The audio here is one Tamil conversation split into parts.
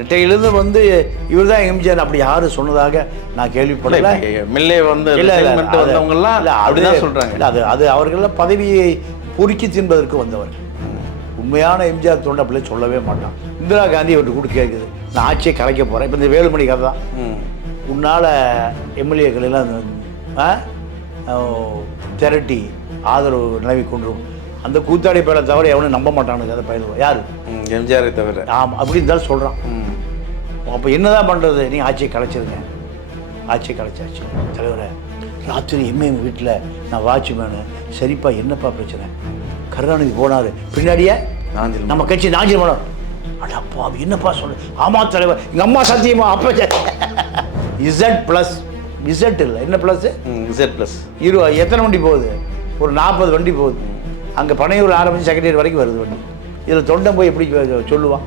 ரெட்டையிலிருந்து வந்து இவர் தான் எம்ஜிஆர் அப்படி யாரும் சொன்னதாக நான் கேள்விப்படல. மில்லே வந்து வந்தவங்கலாம் அப்படிதான் சொல்கிறாங்க. இல்லை, அது அவர்களெல்லாம் பதவியை பொறுக்கி தின்பதற்கு வந்தவர். உண்மையான எம்ஜிஆர் தோண்ட அப்படியே சொல்லவே மாட்டான். இந்திரா காந்தி அவர்கிட்ட கூட கேட்குது, நான் ஆட்சியை கலைக்க போகிறேன். இப்போ இந்த வேலுமணி கதை தான், உன்னால் எம்எல்ஏக்கள் எல்லாம் திரட்டி ஆதரவு நிலவி கொண்டுரும். அந்த கூத்தாடி பேரை தவிர எவனும் நம்ப மாட்டானுங்க அதை பயிலுவோம். யார்? எம்ஜிஆரை தவிர. ஆமாம், அப்படி இருந்தாலும் சொல்கிறான். அப்போ என்னதான் பண்ணுறது? நீ ஆட்சியை கலைச்சிருங்க. ஆட்சியை கலைச்சாச்சு. தலைவரை ராத்திரி எம்ஏஎம் வீட்டில் நான் வாட்ச்மேனு. சரிப்பா, என்னப்பா பிரச்சனை? கருணாநிதி போனார், பின்னாடியே நம்ம கட்சி நாஞ்சில் போனார். அடப்பா, என்னப்பா சொல்லு? ஆமாம் தலைவர், எங்கள் அம்மா சத்தியமா. அப்போ Z+, Z இல்லை, என்ன ப்ளஸ்? Z+. எத்தனை வண்டி போகுது? ஒரு 40 வண்டி போகுது. அங்கே பனையூர் ஆரம்பித்து செக்ரட்டரி வரைக்கும் வருது வண்டி. இதில் தொண்டன் போய் எப்படி சொல்லுவான்?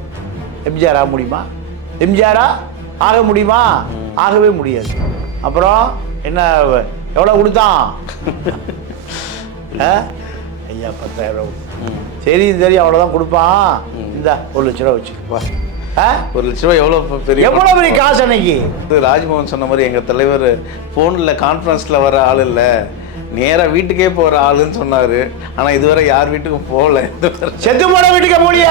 எம்ஜிஆர் ஆக முடியுமா? எம்ஜிஆரா ஆக முடியுமா? ஆகவே முடியாது. அப்புறம் என்ன, எவ்வளோ கொடுத்தான்? ஐயா 10,000 ரூபா. சரி சரி, அவ்வளோதான் கொடுப்பான். இந்த 1 லட்ச ரூபா வச்சுக்கப்பா. 1 லட்ச ரூபா எவ்வளோ பெரிய காசு அன்னைக்கு. ராஜ்மோகன் சொன்ன மாதிரி எங்கள் தலைவர் ஃபோனில் கான்ஃபரன்ஸில் வர ஆள் இல்லை, நேராக வீட்டுக்கே போகிற ஆளுன்னு சொன்னார். ஆனால் இதுவரை யார் வீட்டுக்கும் போகல. செத்து போன வீட்டுக்கே போலிய.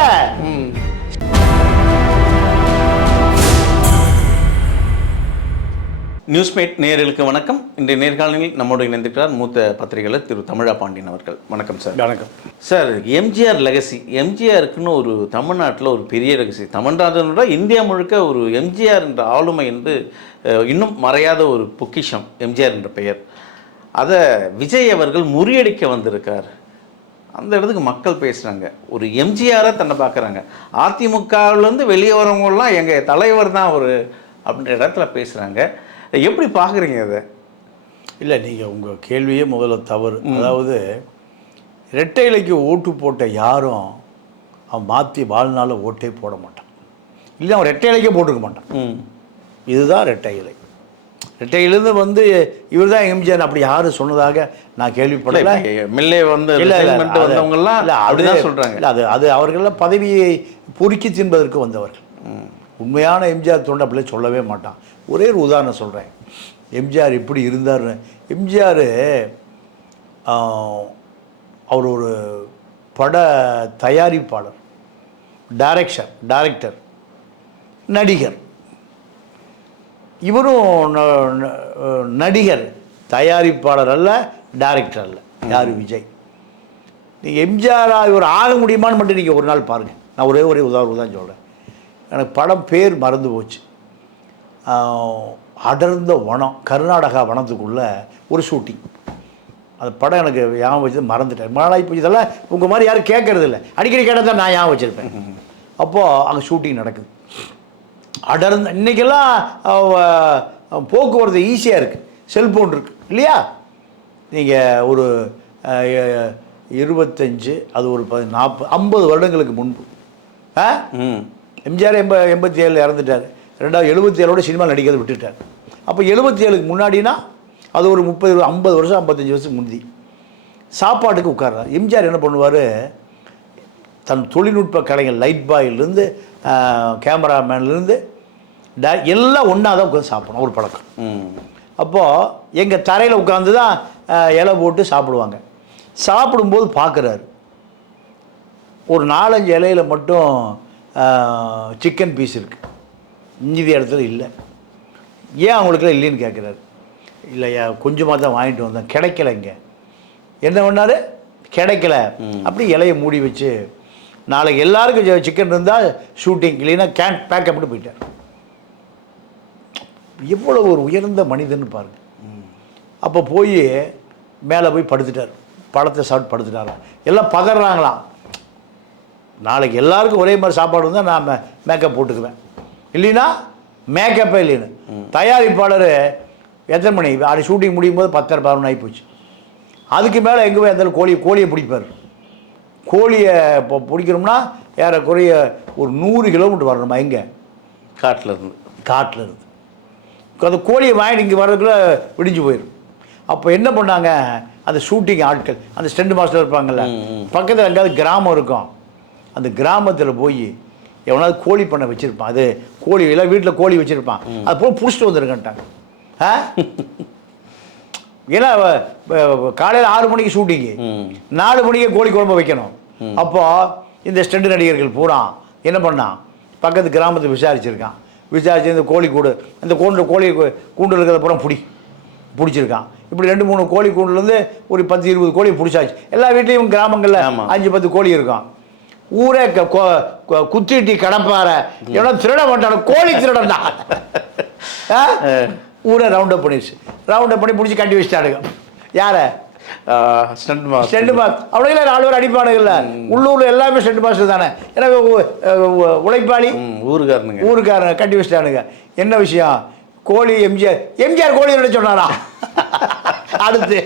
நியூஸ்மேட் நேயர்களுக்கு வணக்கம். இன்றைய நேர்காணலில் நம்மோடு இணைந்திருக்கிறார் மூத்த பத்திரிகையாளர் திரு தமிழா பாண்டியன் அவர்கள். வணக்கம் சார். வணக்கம் சார். எம்ஜிஆர் லெகசி, எம்ஜிஆருக்குன்னு ஒரு தமிழ்நாட்டில் ஒரு பெரிய லெகசி, தமிழ்நாட்டோட இந்தியா முழுக்க ஒரு எம்ஜிஆர் என்ற ஆளுமை என்று இன்னும் மறையாத ஒரு பொக்கிஷம் எம்ஜிஆர் என்ற பெயர். அதை விஜய் அவர்கள் முறியடிக்க வந்திருக்கார். அந்த இடத்துக்கு மக்கள் பேசுகிறாங்க, ஒரு எம்ஜிஆரை தன்னை பார்க்குறாங்க. அதிமுகவிலேருந்து வெளியே வரவங்கலாம் எங்கள் தலைவர் தான் ஒரு அப்படின்ற இடத்துல பேசுகிறாங்க. எப்படி பார்க்குறீங்க அதை? இல்லை, நீங்கள் உங்கள் கேள்வியே முதல்ல தவறு. அதாவது இரட்டை இலைக்கு ஓட்டு போட்ட யாரும் அவன் மாற்றி வாழ்நாள் ஓட்டே போட மாட்டான். இல்லை, அவன் ரெட்டை இலைக்கே போட்டுக்க மாட்டான். இதுதான் ரெட்டை இலை. ரெட்டையிலிருந்து வந்து இவர் தான் எம்ஜிஆர் அப்படி யாரும் சொன்னதாக நான் கேள்விப்படல. மில்லே வந்து வந்தவங்கலாம் அப்படிதான் சொல்கிறாங்க. இல்லை, அது அவர்களெல்லாம் பதவியை பொறுக்கி தின்பதற்கு வந்தவர்கள். உண்மையான எம்ஜிஆர் தோண்ட அப்படியே சொல்லவே மாட்டான். ஒரே ஒரு உதாரணம் சொல்கிறேன், எம்ஜிஆர் எப்படி இருந்தார்னு. எம்ஜிஆர் அவர் ஒரு பட தயாரிப்பாளர், டைரக்டர், நடிகர். இவரும் நடிகர், தயாரிப்பாளர் அல்ல, டைரக்டர் அல்ல. யார்? விஜய். நீங்கள் எம்ஜிஆர் இவர் ஆக முடியுமான்னு மட்டும் நீங்கள் ஒரு நாள் பாருங்கள். நான் ஒரே உதாரணம் தான் சொல்கிறேன். எனக்கு படம் பேர் மறந்து போச்சு. அடர்ந்த வனம், கர்நாடகா வனத்துக்குள்ளே ஒரு ஷூட்டிங். அந்த படம் எனக்கு ஞாபகம் வச்சது மறந்துட்டேன். மழை போய் இதெல்லாம் உங்கள் மாதிரி யாரும் கேட்கறது இல்லை. அடிக்கடி கேட்டால் தான் நான் ஞாபகம் வச்சுருப்பேன். அப்போது அங்கே ஷூட்டிங் நடக்குது. அடர்ந்த, இன்றைக்கெல்லாம் போக்குவரத்து ஈஸியாக இருக்குது, செல்ஃபோன் இருக்குது இல்லையா? நீங்கள் ஒரு 25, அது ஒரு 40, 50 வருடங்களுக்கு முன்பு எம்ஜிஆர் 87 இறந்துட்டார். 77 சினிமாவில் நடிக்கிறது விட்டுட்டார். அப்போ 77க்கு முன்னாடினா அது ஒரு 30, 50 வருஷம், 55 வருஷம் முந்தி சாப்பாட்டுக்கு உட்கார்றார். எம்ஜிஆர் என்ன பண்ணுவார், தன் தொழில்நுட்ப கலைஞர், லைட் பாயிலிருந்து கேமராமேன்லேருந்து எல்லாம் ஒன்றா தான் உட்காந்து சாப்பிடணும், ஒரு பழக்கம். அப்போது எங்கள் தரையில் உட்காந்து தான் இலை போட்டு சாப்பிடுவாங்க. சாப்பிடும்போது பார்க்குறாரு, ஒரு 4-5 இலையில் மட்டும் சிக்கன் பீஸ் இருக்குது, மீதி இடத்துல இல்லை. ஏன் அவங்களுக்குலாம் இல்லைன்னு கேட்குறாரு. இல்லையா, கொஞ்சமாக தான் வாங்கிட்டு வந்தேன், கிடைக்கல. இங்கே என்ன பண்ணார், கிடைக்கல. அப்படி இலையை மூடி வச்சு, நாளைக்கு எல்லாருக்கும் சிக்கன் இருந்தால் ஷூட்டிங், இல்லைன்னா பேக்கப் பண்ணி போயிட்டார். எவ்வளோ ஒரு உயர்ந்த மனிதன்னு பாருங்கள். அப்போ போய் மேலே போய் படுத்துட்டார், பழத்தை சாப்பிட்டு படுத்துட்டாராம். எல்லாம் பதறாங்களாம், நாளைக்கு எல்லாருக்கும் ஒரே மாதிரி சாப்பாடு வந்தால் நான் மேக்கப் போட்டுக்குவேன், இல்லைன்னா மேக்கப்பே இல்லைன்னு. தயாரிப்பாளர் எத்தனை மணி அப்படி ஷூட்டிங் முடியும் போது 10:30, 11 ஆகி போச்சு. அதுக்கு மேலே எங்கே போய் அந்த கோழியை பிடிப்பார். கோழியை இப்போ பிடிக்கணும்னா ஏறக்குறைய ஒரு 100 கிலோமீட்டர் வரணுமா, எங்கே? காட்டில் இருந்து அந்த கோழியை வாங்கிட்டு இங்கே வர்றதுக்குள்ளே விடிஞ்சு போயிடும். அப்போ என்ன பண்ணாங்க, அந்த ஷூட்டிங் ஆட்கள், அந்த ஸ்டண்ட் மாஸ்டர் இருப்பாங்கள்ல, பக்கத்தில் எங்கேயாவது கிராமம் இருக்கும், அந்த கிராமத்தில் போய் எவனாவது கோழி பண்ண வச்சுருப்பான், அது கோழி எல்லாம் வீட்டில் கோழி வச்சுருப்பான், அது போய் பிடிச்சிட்டு வந்துருக்கன்ட்டாங்க. ஏன்னா காலையில் 6 மணிக்கு ஷூட்டிங்கு, 4 மணிக்கு கோழி குழம்பு வைக்கணும். அப்போது இந்த ஸ்டண்ட் நடிகர்கள் பூரா என்ன பண்ணான், பக்கத்து கிராமத்தை விசாரிச்சிருக்கான். விசாரிச்சு இந்த கோழி கூடு, இந்த கோழி கூண்டு இருக்கிறத பூரா பிடிச்சிருக்கான். இப்படி 2-3 கோழி கூண்டுலேருந்து ஒரு 10-20 கோழி பிடிச்சாச்சு. எல்லா வீட்லேயும் கிராமங்களில் 5-10 கோழி இருக்கும். ஊரே குத்திட்டி கடப்பார எவ்வளோ திருட மாட்டான, கோழி திருடா ஊரை ரவுண்ட் அப் பண்ணிடுச்சு. ரவுண்ட் அப் பண்ணி பிடிச்சி கட்டி வச்சுட்டானுங்க. யாரை? Stunt master. அவனுங்களே 4 பேர் அடிப்பானுங்கல்ல. உள்ளூரில் எல்லாமே ஸ்டண்ட் மாஸ்டர் தானே. ஏன்னா உழைப்பாளி ஊருக்காரங்க கட்டி வச்சுட்டானுங்க. என்ன விஷயம்? கோழி எம்ஜிஆர் கோழி திருட சொன்னாரா? அடுத்து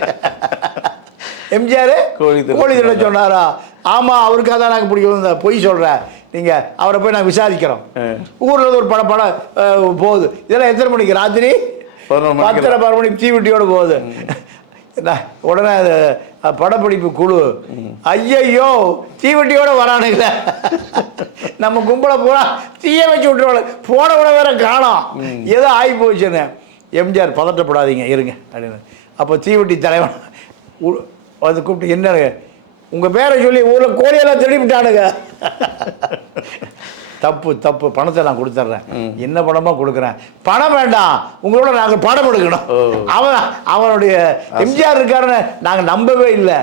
எம்ஜிஆர் கோழி திருட சொன்னாரா? ஆமாம், அவருக்காக தான் நாங்கள் பிடிக்கும். பொய் சொல்கிறேன், நீங்கள் அவரை போய் நாங்கள் விசாரிக்கிறோம். ஊரில் ஒரு படம் போகுது. இதெல்லாம் எத்தனை மணிக்கு? ராத்திரி 10:30 மணிக்கு தீவெட்டியோடு போகுது. உடனே படப்பிடிப்பு குழு, ஐயையோ தீவெட்டியோட வரானுங்கள, நம்ம கும்பலை பூரா தீய வச்சு விட்டுருவாங்க, போன விட வேற காணோம், ஏதோ ஆகி போச்சுன்னு. எம்ஜிஆர் பதட்டப்படாதீங்க இருங்க அப்படின்னு. அப்போ தீவெட்டி தலைவன் வந்து கூப்பிட்டு, என்ன உங்கள் பேரை சொல்லி ஊரில் கோழியெல்லாம் திருடிவிட்டானுங்க. தப்பு, பணத்தை நான் கொடுத்துட்றேன். என்ன பணமாக கொடுக்குறேன்? பணம் வேண்டாம், உங்களோட நாங்கள் படம் எடுக்கணும். அவனுடைய எம்ஜிஆர் இருக்காருன்னு நாங்கள் நம்பவே இல்லை.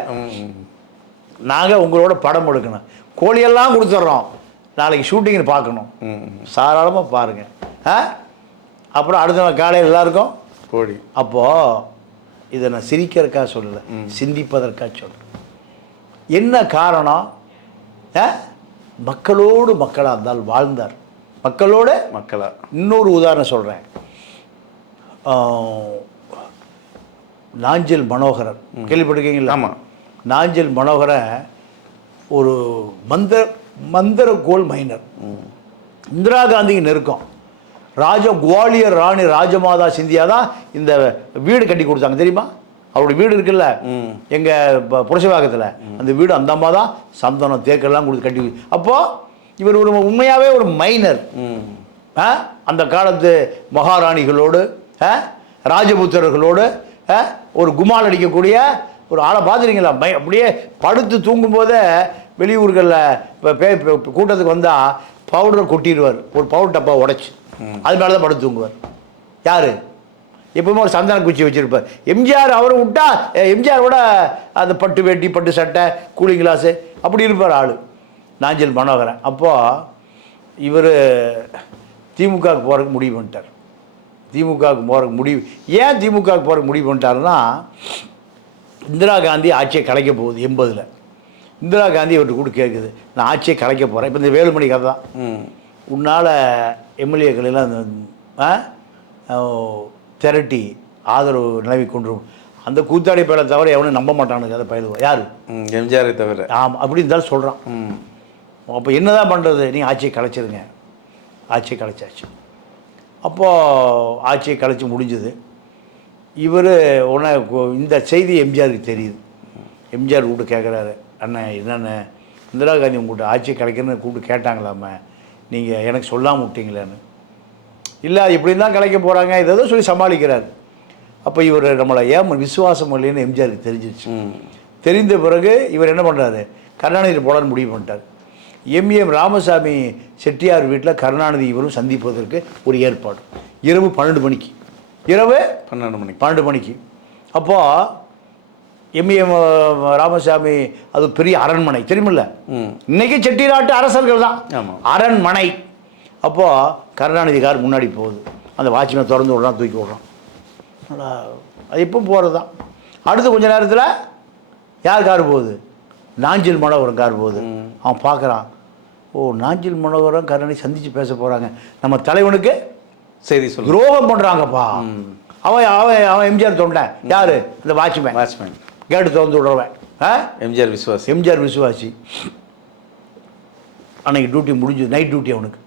நாங்கள் உங்களோட படம் எடுக்கணும், கோழியெல்லாம் கொடுத்துட்றோம், நாளைக்கு ஷூட்டிங்னு பார்க்கணும், தாராளமாக பாருங்கள். அப்புறம் அடுத்த நாள் காலையில் எல்லாருக்கும் கோழி. அப்போது இதை நான் சிரிக்கிறதுக்காக சொல்லலை, சிந்திப்பதற்காக சொல்கிறேன். என்ன காரணம்? மக்களோடு மக்களாக இருந்தால் வாழ்ந்தார். மக்களோட மக்களாக. இன்னொரு உதாரணம் சொல்கிறேன். நாஞ்சில் மனோகரன் கேள்விப்பட்டிருக்கீங்களா? ஆமாம். நாஞ்சில் மனோகரன் ஒரு மந்திர கோல் மைனர். இந்திரா காந்திக்கு நெருக்கம். குவாலியர் ராணி ராஜமாதா சிந்தியா தான் இந்த வீடு கட்டி கொடுத்தாங்க, தெரியுமா? அவருடைய வீடு இருக்குல்ல எங்கள் புரசவாக்கத்தில், அந்த வீடு அந்த அம்மா தான் சந்தனம் தேக்கெல்லாம் கொடுத்து கட்டி. அப்போது இவர் ஒரு உண்மையாகவே ஒரு மைனர். அந்த காலத்து மகாராணிகளோடு ராஜபுத்திரர்களோடு ஒரு குமால் அடிக்கக்கூடிய ஒரு ஆளை பார்த்துருங்களா? அப்படியே படுத்து தூங்கும்போதே வெளியூர்களில் கூட்டத்துக்கு வந்தால் பவுடரை கொட்டிடுவார், ஒரு பவுடர் டப்பா உடைச்சி அது மேலே தான் படுத்து தூங்குவார். யார்? எப்பவுமே ஒரு சந்தன குச்சி வச்சுருப்பார். எம்ஜிஆர் அவரை விட்டா எம்ஜிஆரோட அந்த பட்டு வேட்டி, பட்டு சட்டை, கூலிங் கிளாஸு அப்படி இருப்பார் ஆள். நாஞ்சில் மனோகரன். அப்போது இவர் திமுகவுக்கு போகிறதுக்கு முடிவு பண்ணிட்டார். திமுகவுக்கு போகிறதுக்கு முடிவு ஏன் திமுகவுக்கு போகிறதுக்கு முடிவு பண்ணிட்டாருன்னா, இந்திரா காந்தி ஆட்சியை கலைக்க போகுது 80. இந்திரா காந்தி இவர்கிட்ட கூட கேட்குது, நான் ஆட்சியை கலைக்க போகிறேன். இப்போ இந்த வேலுமணி கதை தான். உன்னால் எம்எல்ஏக்கள் எல்லாம் திரட்டி ஆதரவு நிலவி கொண்டு அந்த கூத்தாடி பயிலை தவிர எவனும் நம்ப மாட்டானுங்க அதை பயிலுவோம். யார்? எம்ஜிஆரை தவிர. ஆமாம், அப்படி இருந்தாலும் சொல்கிறான். அப்போ என்ன தான் பண்ணுறது? நீ ஆட்சியை கலைச்சிருங்க. ஆட்சியை கலைச்சாச்சு. அப்போது ஆட்சியை கலைச்சி முடிஞ்சது. இவர் உடனே இந்த செய்தி எம்ஜிஆருக்கு தெரியுது. எம்ஜிஆர் கூப்பிட்டு கேட்குறாரு, அண்ணன் என்னென்ன இந்திரா காந்தி உங்கள்கிட்ட ஆட்சியை கலைக்கிறன்னு கூப்பிட்டு கேட்டாங்களாமே, நீங்கள் எனக்கு சொல்லாமல் விட்டீங்களேன்னு. இல்லை, இப்படி தான் கலைக்க போகிறாங்க, இதை சொல்லி சமாளிக்கிறார். அப்போ இவர் நம்மளை ஏன் விசுவாசம் இல்லைன்னு எம்ஜிஆருக்கு தெரிஞ்சிச்சு. தெரிந்த பிறகு இவர் என்ன பண்ணுறாரு, கருணாநிதி போலான்னு முடிவு பண்ணிட்டார். எம்ஏஎம் ராமசாமி செட்டியார் வீட்டில் கருணாநிதி இவரும் சந்திப்பதற்கு ஒரு ஏற்பாடு. இரவு 12 மணிக்கு. இரவு 12 மணிக்கு. அப்போது எம்ஏஎம் ராமசாமி அது பெரிய அரண்மனை தெரியுமில்ல, இன்னைக்கு செட்டிநாட்டு அரசர்கள் தான் அரண்மனை. அப்போது கருணாநிதி கார் முன்னாடி போகுது, அந்த வாட்ச்மேன் திறந்து விட்றான், தூக்கி விட்றான். அது இப்போ போகிறது தான். அடுத்து கொஞ்ச நேரத்தில் யார் கார் போகுது? நாஞ்சில் மனோகரன் கார் போகுது. அவன் பார்க்குறான், ஓ நாஞ்சில் மனோகரன் கருணாநிதி சந்தித்து பேச போகிறாங்க, நம்ம தலைவனுக்கு சரி சொல்லு துரோகம் பண்ணுறாங்கப்பா. அவன் அவன் அவன் எம்ஜிஆர் தொண்டன். யார்? இந்த வாட்ச்மேன் கேட்டு திறந்து விட்றவன். எம்ஜிஆர் விசுவாசி. அன்னைக்கு டியூட்டி முடிஞ்சது, நைட் டியூட்டி அவனுக்கு.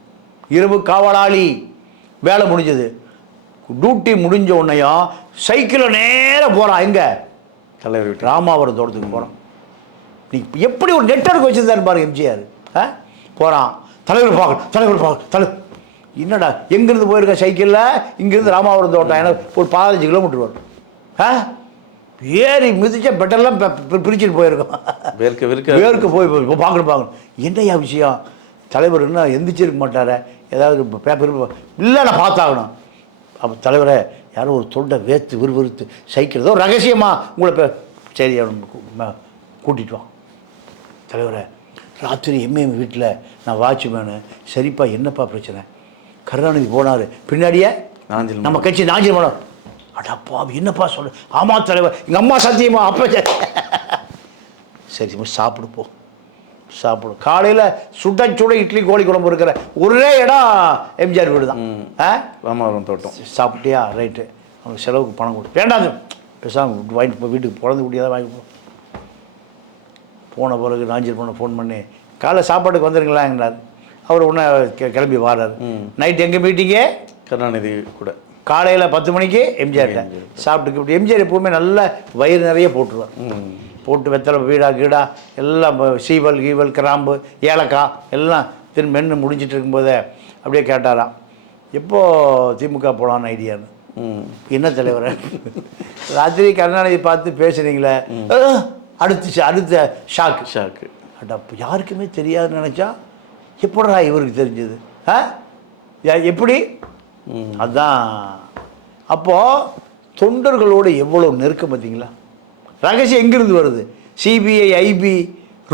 இரவு காவலாளி வேலை முடிஞ்சது. டியூட்டி முடிஞ்ச உடனேயும் சைக்கிளில் நேராக போகிறான். எங்கே? தலைவர் ராமாவரம் தோட்டத்துக்கு போகிறான். நீ எப்படி ஒரு நெட்வொர்க் வச்சுருந்தாரு பாருங்க எம்ஜிஆர். போகிறான். தலைவர் தலைவர் என்னடா எங்கேருந்து போயிருக்க சைக்கிளில்? இங்கேருந்து ராமாபுரம் தோட்டம் ஏன்னா ஒரு 15 கிலோமீட்டர் வரும். ஏறி மிதிச்சா பெட்டெல்லாம் பிரிச்சுட்டு போயிருக்கோம். வேர்க்க போய் பார்க்கணும். என்னையா விஷயம்? தலைவர் இன்னும் எந்திரிச்சிருக்க மாட்டார, ஏதாவது பேப்பர் இல்லை, நான் பார்த்தாகணும். அப்போ தலைவரை யாரும் ஒரு தொண்டை விறுவிறுத்து சைக்கிள் ஏதோ ரகசியமாக உங்களை சரி கூட்டிகிட்டு வான். தலைவரை ராத்திரி எம்ஏஎம் வீட்டில் நான் வாட்ச்மேனு. சரிப்பா, என்னப்பா பிரச்சனை? கருணாநிதி போனார், பின்னாடியே நம்ம கட்சி நாஞ்சில் போனார். அடாப்பா என்னப்பா சொல்லு? ஆமாம் தலைவர், எங்கள் அம்மா சத்தியமா அப்போ சரி சாப்பிடு. காலையில் சுட இட்லி கோழி குழம்பு இருக்கிற ஒரே இடம் எம்ஜிஆர் வீடு தான். ராமாவரம் தோட்டம். சாப்பிட்டியா? ரைட்டு. அவனுக்கு செலவுக்கு பணம் கொடு. வேண்டாம், பேசாமல் வாங்கிட்டு போ, வீட்டுக்கு பிறந்து கூடியதான் வாங்கிட்டு போ. போன பிறகு நாஞ்சில் ஃபோன் பண்ணி காலைல சாப்பாட்டுக்கு வந்துடுங்களாங்கன்னார். அவர் ஒன்றா கிளம்பி வாரார். நைட் எங்கள் மீட்டிங்கே கருணாநிதி கூட. காலையில் 10 மணிக்கு எம்ஜிஆர்கிட்ட சாப்பிட்டுக்கு. இப்படி எம்ஜிஆர் எப்போவுமே நல்ல வயிறு நிறைய போட்டுருவார். போட்டு வெத்தலை வீடா கீடா எல்லாம் சீவல் கீவல் கிராம்பு ஏலக்காய் எல்லாம் திரும்ப மென்று முடிஞ்சிட்டு இருக்கும்போதே அப்படியே கேட்டாராம், எப்போது திமுக போகலான்னு ஐடியான்னு. என்ன தலைவர், ராத்திரி கருணாநிதி பார்த்து பேசுகிறீங்களே, அடுத்த ஷாக்கு. அடப்போ யாருக்குமே தெரியாதுன்னு நினச்சா எப்படா இவருக்கு தெரிஞ்சது? எப்படி? அதுதான். அப்போது தொண்டர்களோடு எவ்வளோ நெருக்கம் பார்த்தீங்களா? ரகசியம் எங்கிருந்து வருது? சிபிஐ, ஐபி,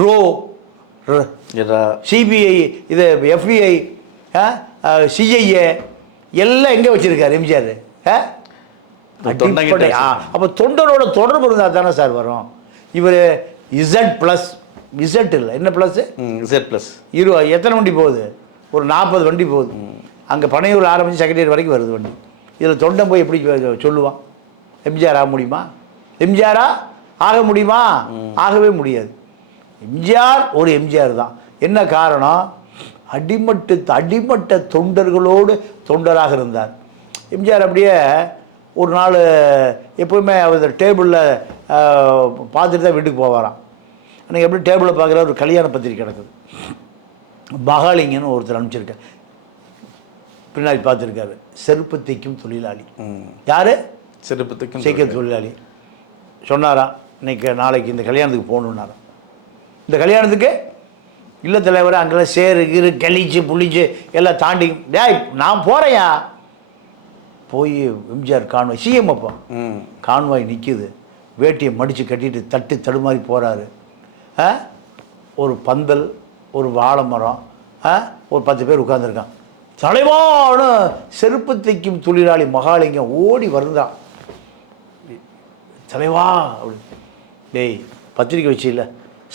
ரோ, சிபிஐ, இது FBI, சிஐஏ எல்லாம் எங்கே வச்சுருக்காரு எம்ஜிஆர்? அப்போ தொண்டரோட தொடர்பு இருந்தால் தானே சார் வரும். இவர் இசட் இல்லை, என்ன +? எத்தனை வண்டி போகுது? ஒரு 40 வண்டி போகுது. அங்கே பனையூர் ஆரம்பித்து செக்ரட்டரி வரைக்கும் வருது வண்டி. இதில் தொண்டன் போய் எப்படி சொல்லுவான்? எம்ஜிஆர் ஆக முடியுமா? எம்ஜிஆரா ஆக முடியுமா? ஆகவே முடியாது. எம்ஜிஆர் ஒரு எம்ஜிஆர் தான். என்ன காரணம்? அடிமட்ட தொண்டர்களோடு தொண்டராக இருந்தார். எம்ஜிஆர் அப்படியே ஒரு நாள் எப்போவுமே அவர் டேபிளில் பார்த்துட்டு தான் வீட்டுக்கு போவாராம். அன்றைக்கி எப்படி டேபிளில் பார்க்குற ஒரு கல்யாண பத்திரிக்கை கிடக்குது. மகாலிங்கன்னு ஒருத்தர் அனுப்பிச்சிருக்கார். பின்னாடி பார்த்துருக்காரு, செருப்பு தைக்கும் தொழிலாளி. யார்? செருப்பு தைக்கும் தொழிலாளி. சொன்னாராம், நாளைக்கு இந்த கல்யாணத்துக்கு போகணுன்னாராம். இந்த கல்யாணத்துக்கு இல்லை தலைவர், அங்கெல்லாம் சேரு கழிச்சு புளிச்சு எல்லாம் தாண்டி, டேய் நான் போகிறேயா. போய் எம்ஜிஆர் கான்வாய், சிஎம் அப்பா கான்வாய் நிற்கிது. வேட்டியை மடித்து கட்டிட்டு தட்டு தடுமாறி போகிறாரு. ஒரு பந்தல், ஒரு வாழை மரம், ஒரு 10 பேர் உட்காந்துருக்கான். தலைவான செருப்பு தைக்கும் தொழிலாளி மகாலிங்கம் ஓடி வருந்தான். தலைவா அப்படி, டேய் பத்திரிக்கை வச்சு இல்லை,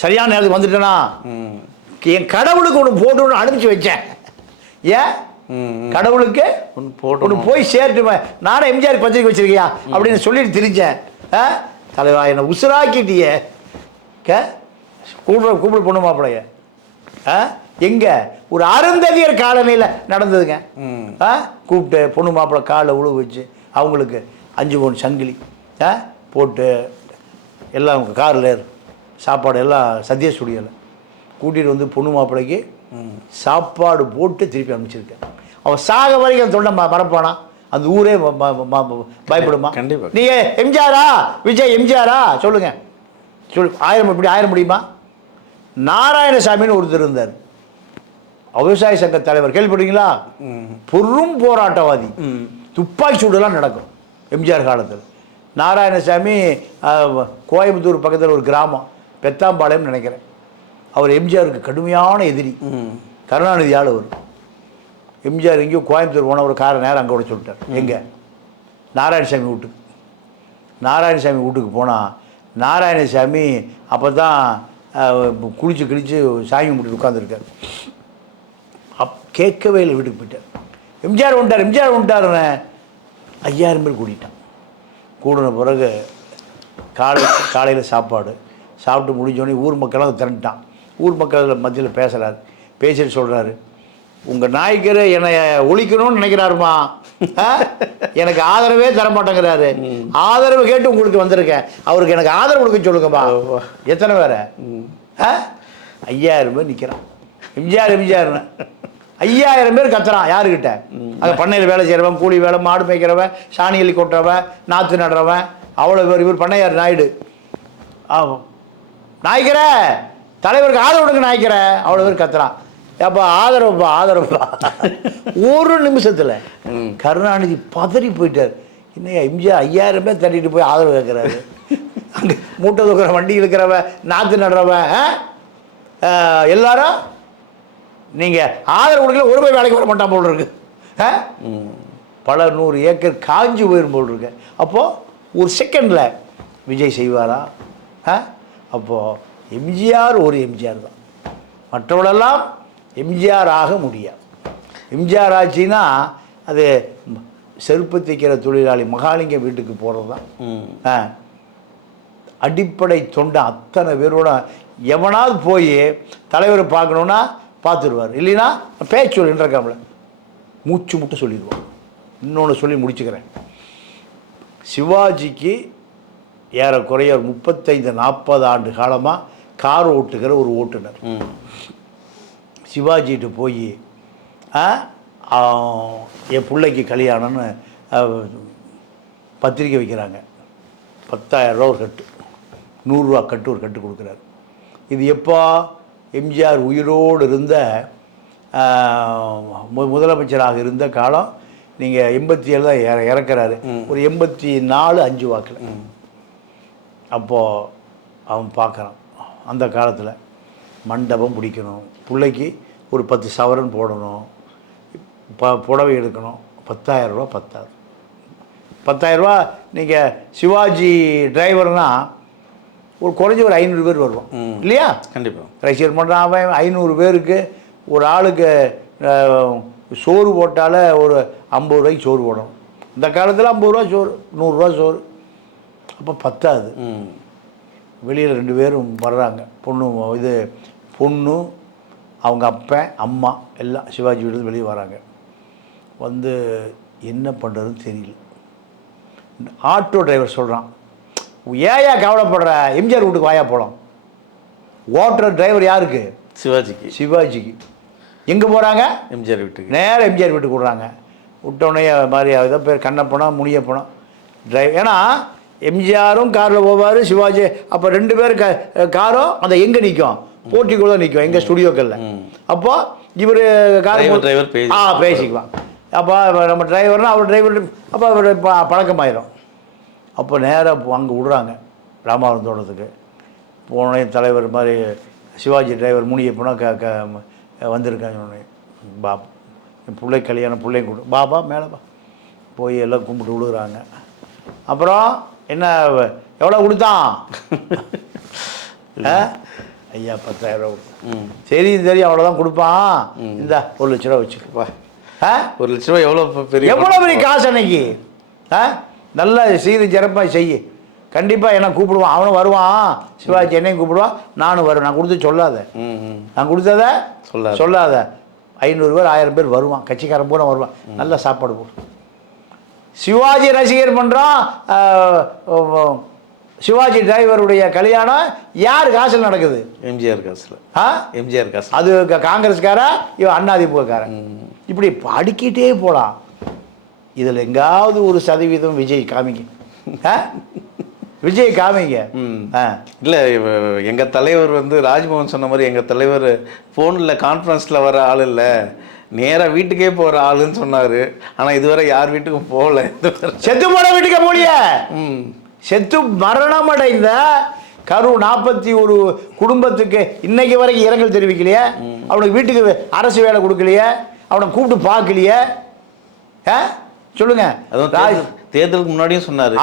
சரியான நேரத்துக்கு வந்துட்டேனா, என் கடவுளுக்கு ஒன்று போட்டு அனுப்பிச்சு வச்சேன். ஏன் கடவுளுக்கு ஒன்று போய் சேர்த்து, நானும் எம்ஜிஆர் பத்திரிக்கை வச்சிருக்கியா அப்படின்னு சொல்லிட்டு திரிஞ்சேன். தலைவா என்னை உசுராக்கிட்டியே. கூப்பிடு பொண்ணு மாப்பிளைய. எங்கே? ஒரு அருந்ததியர் காலனியில் நடந்ததுங்க. கூப்பிட்டு பொண்ணு மாப்பிள்ளை காலை உழுவு வச்சு அவங்களுக்கு 5 பவுன் சங்கிலி போட்டு எல்லாம் காரில் சாப்பாடு எல்லாம் சத்யா ஸ்டுடியோவில் கூட்டிகிட்டு வந்து பொண்ணு மாப்பிள்ளைக்கு சாப்பாடு போட்டு திருப்பி அனுப்பிச்சிருக்கேன். அவன் சாக வரைக்கும் அந்த தொண்டை மறப்பானா? அந்த ஊரே பயப்படுமா? கண்டிப்பாக. நீங்கள் எம்ஜிஆரா விஜய் எம்ஜிஆரா சொல்லுங்கள், இப்படி 1000 முடியுமா? நாராயணசாமின்னு ஒருத்தர் இருந்தார், விவசாய சங்க தலைவர், கேள்விப்படுறீங்களா? பெரும் போராட்டவாதி. துப்பாக்கி சூடுலாம் நடக்கும் எம்ஜிஆர் காலத்தில். நாராயணசாமி கோயம்புத்தூர் பக்கத்தில் ஒரு கிராமம் பெத்தாம்பாளையம் நினைக்கிறேன். அவர் எம்ஜிஆருக்கு கடுமையான எதிரி. கருணாநிதி ஆள் அவர். எம்ஜிஆர் எங்கேயோ கோயம்புத்தூர் போன ஒரு காரை நேரம் அங்கே கூட சொல்லிட்டார். எங்கே? நாராயணசாமி வீட்டுக்கு. நாராயணசாமி வீட்டுக்கு போனால் நாராயணசாமி அப்போ தான் குளிச்சு சாமி கும்பிட்டு உட்காந்துருக்கார். கேட்கவே இல்லை, வீட்டுக்கு போயிட்டார். எம்ஜிஆர் வந்துட்டாருன்னு 5000 பேர் கூட்டிட்டான். கூடின பிறகு காலையில் சாப்பாடு சாப்பிட்டு முடிஞ்சோடனே ஊர் மக்களாக திரண்டுட்டான். ஊர் மக்கள் மத்தியில் பேசுகிறார். பேசிட்டு சொல்கிறாரு, உங்கள் நாய்க்கரை என்னை ஒழிக்கணும்னு நினைக்கிறாருமா, எனக்கு ஆதரவே தரமாட்டேங்கிறாரு. ஆதரவு கேட்டு உங்களுக்கு வந்திருக்கேன், அவருக்கு எனக்கு ஆதரவு கொடுக்க சொல்லுங்கம்மா. எத்தனை பேரை? 5000 பேர் நிற்கிறான். எம்ஜிஆர்னு 5000 பேர் கத்துறான் யாருக்கிட்ட? அங்கே பண்ணையில் வேலை செய்கிறவன், கூலி வேலை, மாடு மேய்க்கிறவன், சாணி எலி கொட்டுறவன், நாற்று நடுறவன், அவ்வளோ பேர். இவர் பண்ணையார் நாயுடு. ஆமாம், நாய்க்கிற தலைவருக்கு ஆதரவு கொடுங்க நாய்க்கிற, அவ்வளோ பேர் கத்துறான். அப்போ ஆதரவுப்பா ஆதரவுப்பா. ஒரு நிமிஷத்தில் கருணாநிதி பதறி போயிட்டார். இன்னையா எம்ஜிஆர் 5000 பேர் தட்டிட்டு போய் ஆதரவு கேட்குறாரு. அங்கே மூட்டை தூக்குற வண்டி இழுக்கிறவன், நாற்று நடுறவன், எல்லாரும் நீங்கள் ஆதரவு கொடுக்கல ஒரு போய் வேலைக்கு வர மாட்டான் போல் இருக்கு. பல 100 ஏக்கர் காஞ்சி போயிடும் போல் இருக்கு. அப்போது ஒரு செகண்டில் விஜய் செய்வாரா? அப்போது எம்ஜிஆர் ஒரு எம்ஜிஆர் தான், மற்றவர்களெல்லாம் எம்ஜிஆர் ஆக முடியாது. எம்ஜிஆர் ஆச்சுன்னா அது செருப்பு தைக்கிற தொழிலாளி மகாலிங்க வீட்டுக்கு போகிறது தான். அடிப்படை தொண்டை அத்தனை பேரோட எவனாவது போய் தலைவரை பார்க்கணுன்னா பார்த்துருவார், இல்லைன்னா பேச்சு சொல்லின்றக்காமல மூச்சு முட்டை சொல்லிடுவார். இன்னொன்று சொல்லி முடிச்சுக்கிறேன். சிவாஜிக்கு ஏறக்குறைய ஒரு 35-40 ஆண்டு காலமாக கார் ஓட்டுகிற ஒரு ஓட்டுநர் சிவாஜிகிட்ட போய் என் பிள்ளைக்கு கல்யாணம்னு பத்திரிக்கை வைக்கிறாங்க. 10,000 ரூபா ஒரு கட்டு, 100 ரூபா கட்டு ஒரு கட்டு கொடுக்குறாரு. இது எப்போ? எம்ஜிஆர் உயிரோடு இருந்த முதலமைச்சராக இருந்த காலம். நீங்கள் 87 தான் இறக்குறாரு, ஒரு 84-5 வாக்கில். அப்போது அவன் பார்க்குறான், அந்த காலத்தில் மண்டபம் பிடிக்கணும், பிள்ளைக்கு ஒரு 10 சவரன் போடணும், புடவை எடுக்கணும், 10,000 ரூபா பத்தாது. 10,000 ரூபா. நீங்கள் சிவாஜி டிரைவர்னால் ஒரு குறைஞ்சி ஒரு 500 பேர் வருவோம் இல்லையா? கண்டிப்பாக. ரசிகர் பண்ணுறான் அவன். 500 பேருக்கு ஒரு ஆளுக்கு சோறு போட்டால் ஒரு 50 ரூபாய்க்கு சோறு போடணும். இந்த காலத்தில் 50 ரூபா சோறு, 100 ரூபா சோறு. அப்போ பத்தாது. வெளியில் 2 பேரும் வர்றாங்க. பொண்ணு அவங்க அப்பன் அம்மா எல்லாம் சிவாஜி வீடு வெளியே வராங்க. வந்து என்ன பண்ணுறதுன்னு தெரியல. ஆட்டோ டிரைவர் சொல்கிறான், ஏயா கவலைப்படுற, எம்ஜிஆர் வீட்டுக்கு வாயா போகலாம். ஓட்டுற டிரைவர் யாருக்கு? சிவாஜிக்கு. எங்கே போகிறாங்க? எம்ஜிஆர் வீட்டுக்கு. நேராக எம்ஜிஆர் வீட்டுக்கு விட்றாங்க. விட்டோடனே மாதிரி ஏதோ பேர் கண்ணப்பனா முனியப்பனா ஏன்னா எம்ஜிஆரும் காரில் போவார், சிவாஜி. அப்போ 2 பேர் காரும் அந்த எங்கே நிற்கும்? போட்டிக்குள்ளே நிற்கும், எங்கள் ஸ்டுடியோக்களில். அப்போ இவர் டிரைவர் பேசிக்குவான். அப்போ நம்ம டிரைவர்னால் அவர் டிரைவர். அப்போ அவர் பழக்கமாயிரும். அப்போ நேராக அங்கே விடுறாங்க ராமாவரம் தோட்டத்துக்கு. போனே தலைவர் மாதிரி சிவாஜி டிரைவர் முனியப்பனா வந்திருக்காங்க. உடனே பா என் பிள்ளை கல்யாணம், பிள்ளைங்க கூப்பிட்டு பாபா மேலே பா போய் எல்லாம் கும்பிட்டு விழுகிறாங்க. அப்புறம் என்ன எவ்வளோ கொடுத்தான்? ஐயா 10,000 ரூபா. சரி அவ்வளோதான் கொடுப்பான். இந்த 1 லட்ச ரூபா வச்சுக்கப்பா. 1 லட்ச ரூபா எவ்வளோ பெரிய காசு அன்னைக்கு. நல்லா சீரு சிறப்பாக செய்ய, கண்டிப்பாக என்ன கூப்பிடுவான். அவனும் வருவான், சிவாஜி என்னையும் கூப்பிடுவான், நானும் வருவேன். நான் கொடுத்து சொல்லாத, நான் கொடுத்தத சொல்லாத. 500 பேர் 1000 பேர் வருவான், கட்சிக்காரன் பூரா வருவான். நல்ல சாப்பாடு போடும். சிவாஜி ரசிகர் பண்ணுறான். சிவாஜி டிரைவருடைய கல்யாணம் யார் காசில் நடக்குது? எம்ஜிஆர் காசில். எம்ஜிஆர் காசு. அது காங்கிரஸ்காரன், இவன் அதிமுககாரன். இப்படி அடுக்கிட்டே போகலாம். இதில் எங்காவது ஒரு சதவீதம் விஜய் காமிங்க. விஜய் காமிங்க. இல்லை, எங்கள் தலைவர் ராஜ்மோகன் சொன்ன மாதிரி எங்கள் தலைவர் ஃபோனில் கான்ஃபரன்ஸில் வர ஆள் இல்லை, நேராக வீட்டுக்கே போகிற ஆளுன்னு சொன்னார். ஆனால் இதுவரை யார் வீட்டுக்கும் போகல. செத்து போன வீட்டுக்கு போலிய. செத்து மரணம் அடைந்த 41 குடும்பத்துக்கு இன்னைக்கு வரைக்கும் இரங்கல் தெரிவிக்கலையே. அவனுக்கு வீட்டுக்கு அரசு வேலை கொடுக்கலையே, அவனை கூப்பிட்டு பார்க்கலையே. சொல்லுங்க. தேர்தலுக்கு முன்னாடியும் சொன்னார்,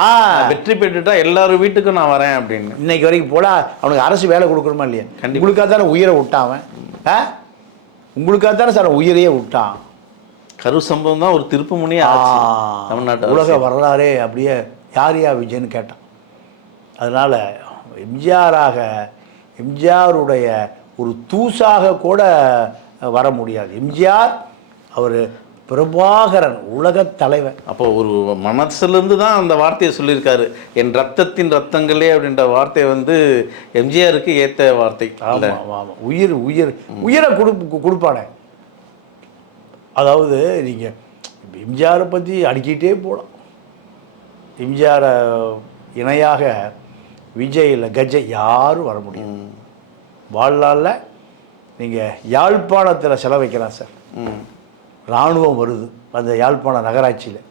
வெற்றி பெற்றுட்டா எல்லாரும் வீட்டுக்கும் நான் வரேன் அப்படின்னு. இன்னைக்கு வரைக்கும் போல அவனுக்கு அரசு வேலை கொடுக்கணுமா இல்லையா? உங்களுக்காக தானே உயிரை விட்டான் அவன். உங்களுக்காக தானே சார் உயிரையே விட்டான். கரூர் சம்பவம் தான் ஒரு திருப்பு முனையே தமிழ்நாட்டு உலக வரலாறே அப்படியே யாரியா விஜய்னு கேட்டான். அதனால் எம்ஜிஆருடைய ஒரு தூசாக கூட வர முடியாது. எம்ஜிஆர் அவர் பிரபாகரன் உலகத் தலைவன். அப்போ ஒரு மனசுலேருந்து தான் அந்த வார்த்தையை சொல்லியிருக்காரு. என் ரத்தத்தின் ரத்தங்களே அப்படின்ற வார்த்தை வந்து எம்ஜிஆருக்கு ஏற்ற வார்த்தை. ஆமாம் ஆமாம், உயிர் உயிர் உயிரை கொடுப்பானே. அதாவது நீங்கள் எம்ஜிஆரை பற்றி அடிக்கிட்டே போகலாம். எம்ஜிஆரை இணையாக விஜய் இல்லை கஜய் யாரும் வர முடியும். வாழ்நாளில் நீங்கள் யாழ்ப்பாணத்தில் செலவைக்கலாம் சார். இராணுவம் வருது அந்த யாழ்ப்பாண நகராட்சியில்,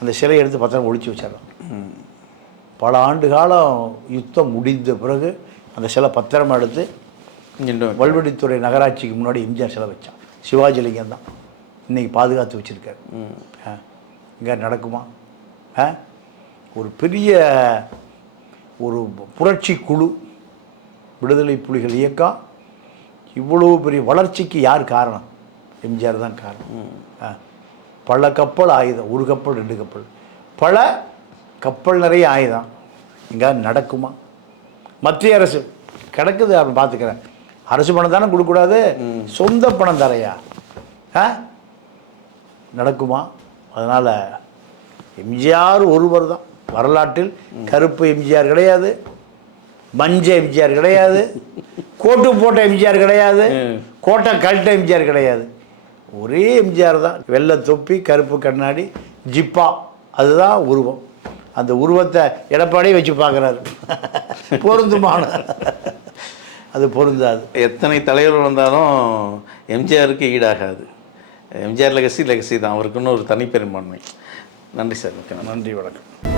அந்த சிலையை எடுத்து பத்திரம் ஒழிச்சு வச்சிடலாம். பல ஆண்டு காலம் யுத்தம் முடிந்த பிறகு அந்த சிலை பத்திரமா எடுத்து வல்வெட்டித்துறை நகராட்சிக்கு முன்னாடி எம்ஜிஆர் சிலை வச்சான். சிவாஜிலிங்கம் தான் இன்றைக்கி பாதுகாத்து வச்சுருக்காரு. இங்கே நடக்குமா? ஒரு பெரிய ஒரு புரட்சி குழு, விடுதலை புலிகள் இயக்கம், இவ்வளோ பெரிய வளர்ச்சிக்கு யார் காரணம்? எம்ஜிஆர் தான் காரணம். பல கப்பல் ஆயுதம், ஒரு கப்பல் 2 கப்பல், பல கப்பல் நிறைய ஆயுதம். இங்கே நடக்குமா? மத்திய அரசு கிடக்குது, அவன் பார்த்துக்கிறேன். அரசு பணம் தானே கொடுக்கக்கூடாது, சொந்த பணம் தரையா? நடக்குமா? அதனால் எம்ஜிஆர் ஒருவர் தான் வரலாற்றில். கருப்பு எம்ஜிஆர் கிடையாது, மஞ்ச எம்ஜிஆர் கிடையாது, கோட்டு போட்ட எம்ஜிஆர் கிடையாது, கோட்டை கழட்ட எம்ஜிஆர் கிடையாது. ஒரே எம்ஜிஆர் தான். வெள்ளை தொப்பி, கருப்பு கண்ணாடி, ஜிப்பா, அதுதான் உருவம். அந்த உருவத்தை எடப்பாடியே வச்சு பார்க்குறாரு. பொருந்துமான அது பொருந்தாது. எத்தனை தலைவர் வந்தாலும் எம்ஜிஆருக்கு ஈடாகாது. எம்ஜிஆர் லெகசி தான், அவருக்குன்னு ஒரு தனிப்பெரும்பான்மை. நன்றி சார். நன்றி, வணக்கம்.